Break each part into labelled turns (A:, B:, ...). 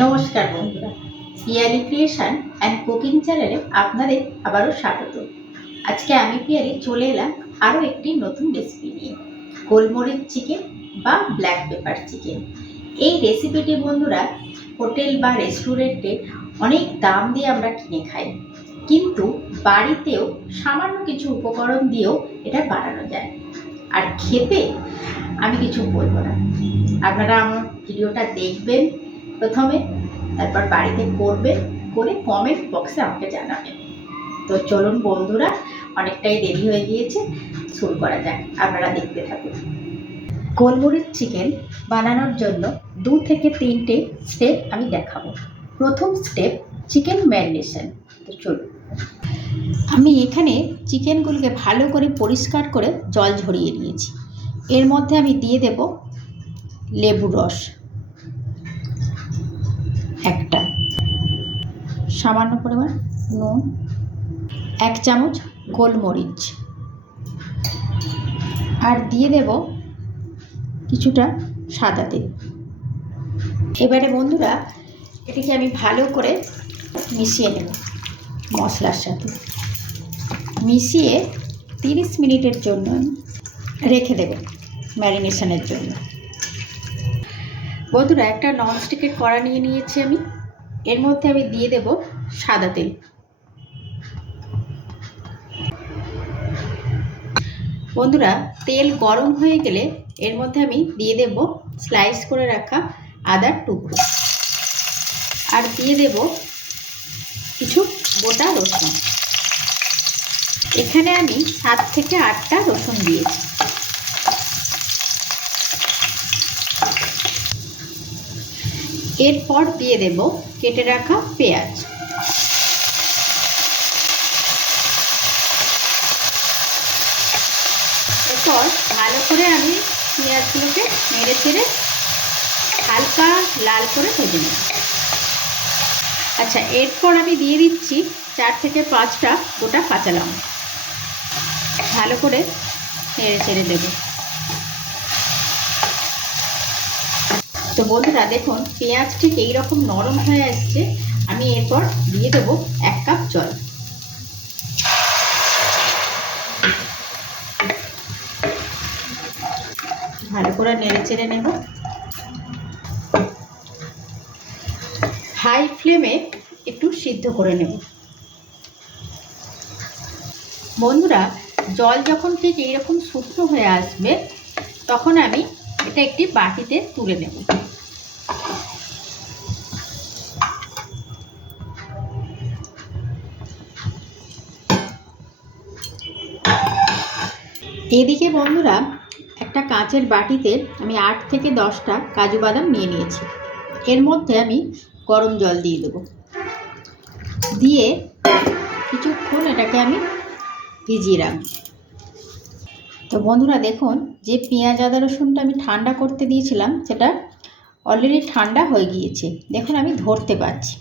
A: নমস্কার বন্ধুরা। Piyali creation and cooking চ্যানেলে আপনাদের আবারও স্বাগত। আজকে আমি পিয়ালি চলে এলাম আরও একটি নতুন রেসিপি নিয়ে। গোলমরিচ চিকেন বা ব্ল্যাক পেপার চিকেন এই রেসিপিটি বন্ধুরা হোটেল বা রেস্টুরেন্টে অনেক দাম দিয়ে আমরা কিনে খাই। কিন্তু বাড়িতেও সামান্য কিছু উপকরণ দিয়েও এটা বানানো যায়। আর খেতে আমি কিছু বলব না। আপনারা আমার ভিডিওটা দেখবেন প্রথমে, তারপর বাড়িতে করবেন করে কমেন্ট বক্সে আমাকে জানাবেন তো চলুন বন্ধুরা, অনেকটাই দেরি হয়ে গিয়েছে, শুরু করা যাক, আপনারা দেখতে থাকুন। গোলমরিচ চিকেন বানানোর জন্য দু থেকে তিনটে স্টেপ আমি দেখাবো। প্রথম স্টেপ চিকেন ম্যারিনেশন তো চলুন। আমি এখানে চিকেনগুলোকে ভালো করে পরিষ্কার করে জল ঝরিয়ে নিয়েছি। এর মধ্যে আমি দিয়ে দেব লেবুর রস। একটা। সামান্য পরিমাণ নুন, এক চামচ গোলমরিচ। আর দিয়ে দেব কিছুটা সাদা তেল। এবারে বন্ধুরা, এটাকে আমি ভালো করে মিশিয়ে নেব মশলার সাথে। মিশিয়ে তিরিশ মিনিটের জন্য রেখে দেব ম্যারিনেশনের জন্য। বন্ধুরা, একটা ননস্টিকের কড়া নিয়ে নিয়েছি আমি। এর মধ্যে আমি দিয়ে দেব সাদা তেল। বন্ধুরা, তেল গরম হয়ে গেলে এর মধ্যে আমি দিয়ে দেব স্লাইস করে রাখা আদার টুকরো। আর দিয়ে দেব কিছু গোটা রসুন। এখানে আমি সাত থেকে আটটা রসুন দিয়েছি। এরপর দিয়ে দেব কেটে রাখা পেঁয়াজ। এরপর ভালো করে আমি পেঁয়াজগুলোকে নেড়ে ছেড়ে হালকা লাল করে ভেজে নেব। আচ্ছা এরপর আমি দিয়ে দিচ্ছি চার থেকে পাঁচটা গোটা কাঁচা লঙ্কা। ভালো করে নেড়ে ছেড়ে দেবো। তো বন্ধুরা দেখুন, পেঁয়াজ ঠিক এইরকম নরম হয়ে আসছে। আমি এরপর দিয়ে দেবো এক কাপ জল। ভালো করে নেড়ে চেড়ে নেব। হাই ফ্লেমে একটু সিদ্ধ করে নেব। বন্ধুরা, জল যখন ঠিক এইরকম শুকনো হয়ে আসবে, তখন আমি এটা একটি বাটিতে তুলে নেব। এদিকে বন্ধুরা, একটা কাঁচের বাটিতে আমি আট থেকে দশটা কাজু বাদাম নিয়ে নিয়েছি। এর মধ্যে আমি গরম জল দিয়ে দেবো। দিয়ে কিছুক্ষণ এটাকে আমি ভিজিয়ে রাখব। তো বন্ধুরা, দেখুন, যে পেঁয়াজ, আদা, রসুনটা আমি ঠান্ডা করতে দিয়েছিলাম, সেটা অলরেডি ঠান্ডা হয়ে গিয়েছে। দেখুন, আমি ধরতে পারছি।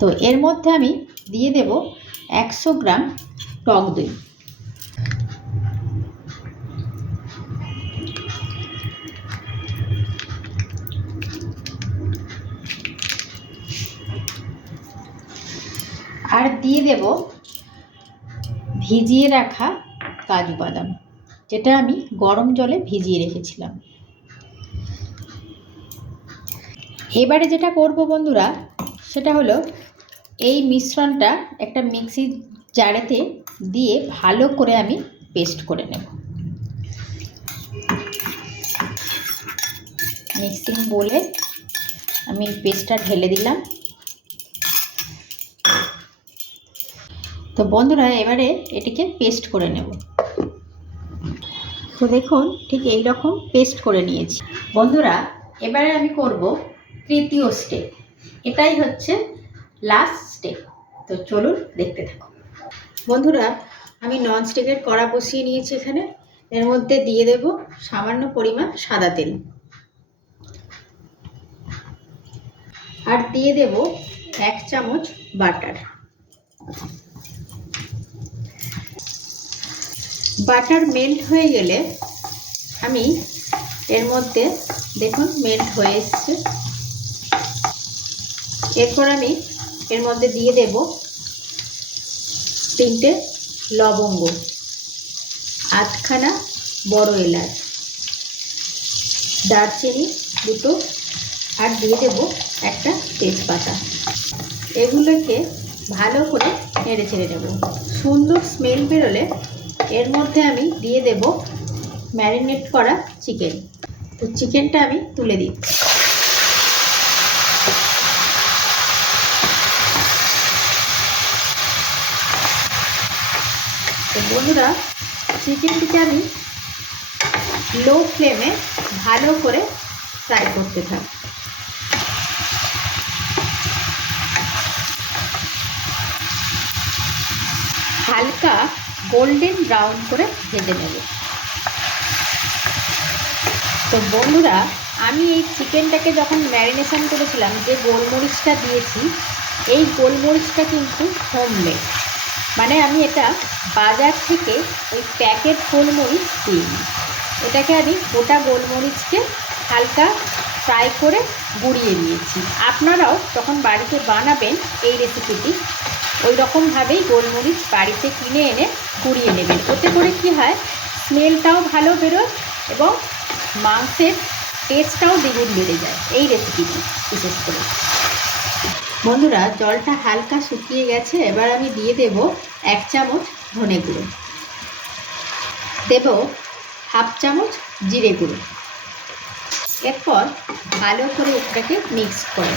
A: তো এর মধ্যে আমি দিয়ে দেব একশো গ্রাম টক দই। আর দিয়ে দেব ভিজিয়ে রাখা কাজু বাদাম, যেটা আমি গরম জলে ভিজিয়ে রেখেছিলাম। এবারে যেটা করব বন্ধুরা, সেটা হলো এই মিশ্রণটা একটা মিক্সি জারেতে দিয়ে ভালো করে আমি পেস্ট করে নেব। মিক্সিং বলে আমি পেস্টটা ঢেলে দিলাম। তো বন্ধুরা, এবারে এটিকে পেস্ট করে নেব। তো দেখুন, ঠিক এই রকম পেস্ট করে নিয়েছি। বন্ধুরা, এবারে আমি করব তৃতীয় স্টেপ এটাই হচ্ছে লাস্ট স্টেপ তো চলুন দেখতে থাকুন বন্ধুরা, আমি নন স্টিকের কড়া বসিয়ে নিয়েছি এখানে। এর মধ্যে দিয়ে দেব সামান্য পরিমাণ সাদা তেল। আর দিয়ে দেব এক চামচ বাটার। বাটার মেল্ট হয়ে গেলে আমি এর মধ্যে দেখুন মেল্ট হয়ে এসছে। এরপর আমি এর মধ্যে দিয়ে দেব তিনটে লবঙ্গ, আধখানা বড় এলাচ, দারচিনি দুটো, আর দিয়ে দেব একটা তেজপাতা। এগুলোকে ভালো করে নেড়ে ছেড়ে নেব। সুন্দর স্মেল বেরোলে এর মধ্যে আমি দিয়ে দেব ম্যারিনেট করা চিকেন। তো চিকেনটা আমি তুলে দিচ্ছি তো বন্ধুরা, চিকেনটিকে আমি লো ফ্লেমে ভালো করে ফ্রাই করতে থাক। হালকা গোল্ডেন ব্রাউন করে ভেজে নেব। তো বন্ধুরা, আমি এই চিকেনটাকে যখন ম্যারিনেশন করেছিলাম, যে গোলমরিচটা দিয়েছি, এই গোলমরিচটা কিন্তু হোমমেড মানে আমি এটা বাজার থেকে ওই প্যাকেট গোলমরিচ দিইনি। এটাকে আমি গোটা গোলমরিচকে হালকা ফ্রাই করে গুঁড়িয়ে নিয়েছি। আপনারাও যখন বাড়িতে বানাবেন এই রেসিপিটি ওই রকমভাবেই গোলমরিচ বাড়িতে কিনে এনে কুড়িয়ে নেবেন ওতে করে কী হয়? স্মেলটাও ভালো বেরোয় এবং মাংসের টেস্টটাও দ্বিগুণ বেড়ে যায়। এই রেসিপিটি বিশেষ করে। বন্ধুরা, জলটা হালকা শুকিয়ে গেছে। এবার আমি দিয়ে দেব এক চামচ ধনে গুঁড়ো। দেব হাফ চামচ জিরে গুঁড়ো। এরপর ভালো করে এটাকে মিক্স করে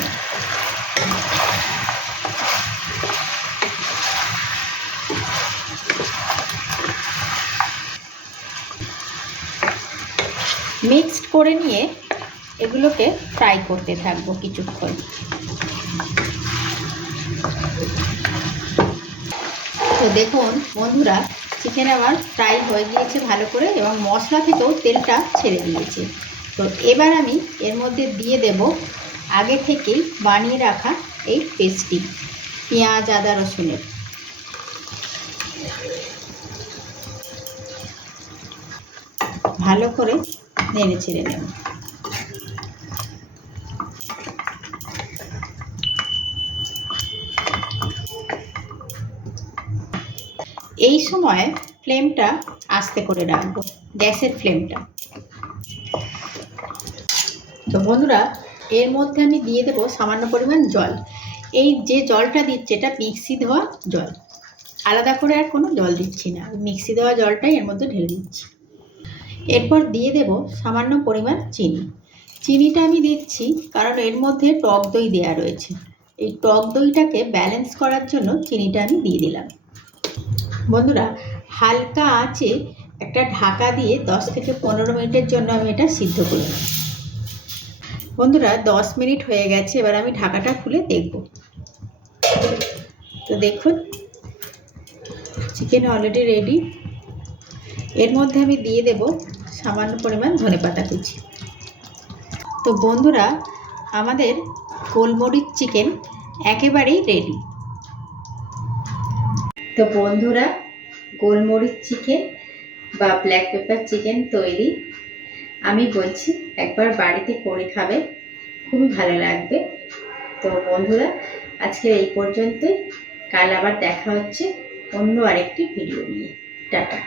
A: মিক্সড করে নিয়ে এগুলোকে ফ্রাই করতে থাকব কিছুক্ষণ। তো দেখুন বন্ধুরা চিকেন আমার ফ্রাই হয়ে গিয়েছে ভালো করে এবং মশলা থেকেও তেলটা ছেড়ে দিয়েছে। তো এবার আমি এর মধ্যে দিয়ে দেব আগে থেকেই বানিয়ে রাখা এই পেস্টটি, পেঁয়াজ, আদা, রসুনের। ভালো করে নেড়ে ছেড়ে নেব এই সময় ফ্লেমটা আস্তে করে রাখব, গ্যাসের ফ্লেমটা। তো বন্ধুরা, এর মধ্যে আমি দিয়ে দেবো সামান্য পরিমাণ জল। এই যে জলটা দিচ্ছে, এটা মিক্সি ধোয়া জল। আলাদা করে আর কোনো জল দিচ্ছি না। মিক্সি দেওয়া জলটাই এর মধ্যে ঢেলে দিচ্ছি। এরপর দিয়ে দেব সামান্য পরিমাণ চিনি। চিনিটা আমি দিচ্ছি কারণ এর মধ্যে টক দই দেওয়া রয়েছে। এই টক দইটাকে ব্যালেন্স করার জন্য চিনিটা আমি দিয়ে দিলাম। বন্ধুরা, হালকা আঁচে একটা ঢাকা দিয়ে দশ থেকে পনেরো মিনিটের জন্য আমি এটা সিদ্ধ করে বন্ধুরা, দশ মিনিট হয়ে গেছে, এবার আমি ঢাকাটা খুলে দেখব। তো দেখুন চিকেন অলরেডি রেডি এর মধ্যে আমি দিয়ে দেব সামান্য পরিমাণ ধনেপাতা কুচি। তো বন্ধুরা, আমাদের গোলমরিচ চিকেন একেবারেই রেডি তো বন্ধুরা, গোলমরিচ চিকেন বা ব্ল্যাক পেপার চিকেন তৈরি। আমি বলছি, একবার বাড়িতে করে খাবে খুবই ভালো লাগবে। তো বন্ধুরা, আজকে এই পর্যন্তই। কাল আবার দেখা হচ্ছে অন্য আরেকটি ভিডিও নিয়ে। টাটা।